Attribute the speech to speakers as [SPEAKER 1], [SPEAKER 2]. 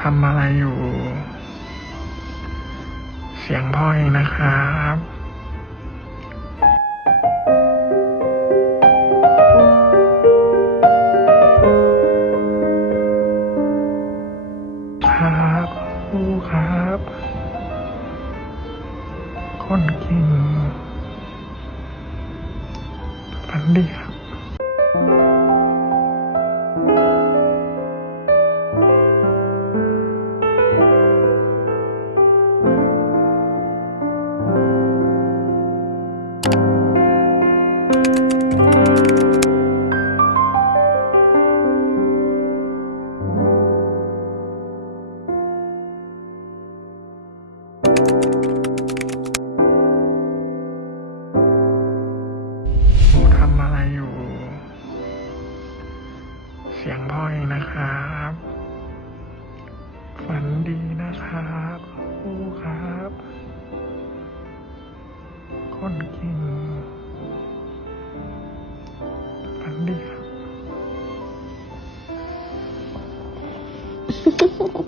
[SPEAKER 1] ทำอะไรอยู่ เสียงพ่อเองนะครับครับครูครับคนก่งฝันดีครับ นูทำอะไรอยู่ เสียงพ่อเองนะครับ ฝันดีนะครับครูครับ คนก่งฝันดีครับ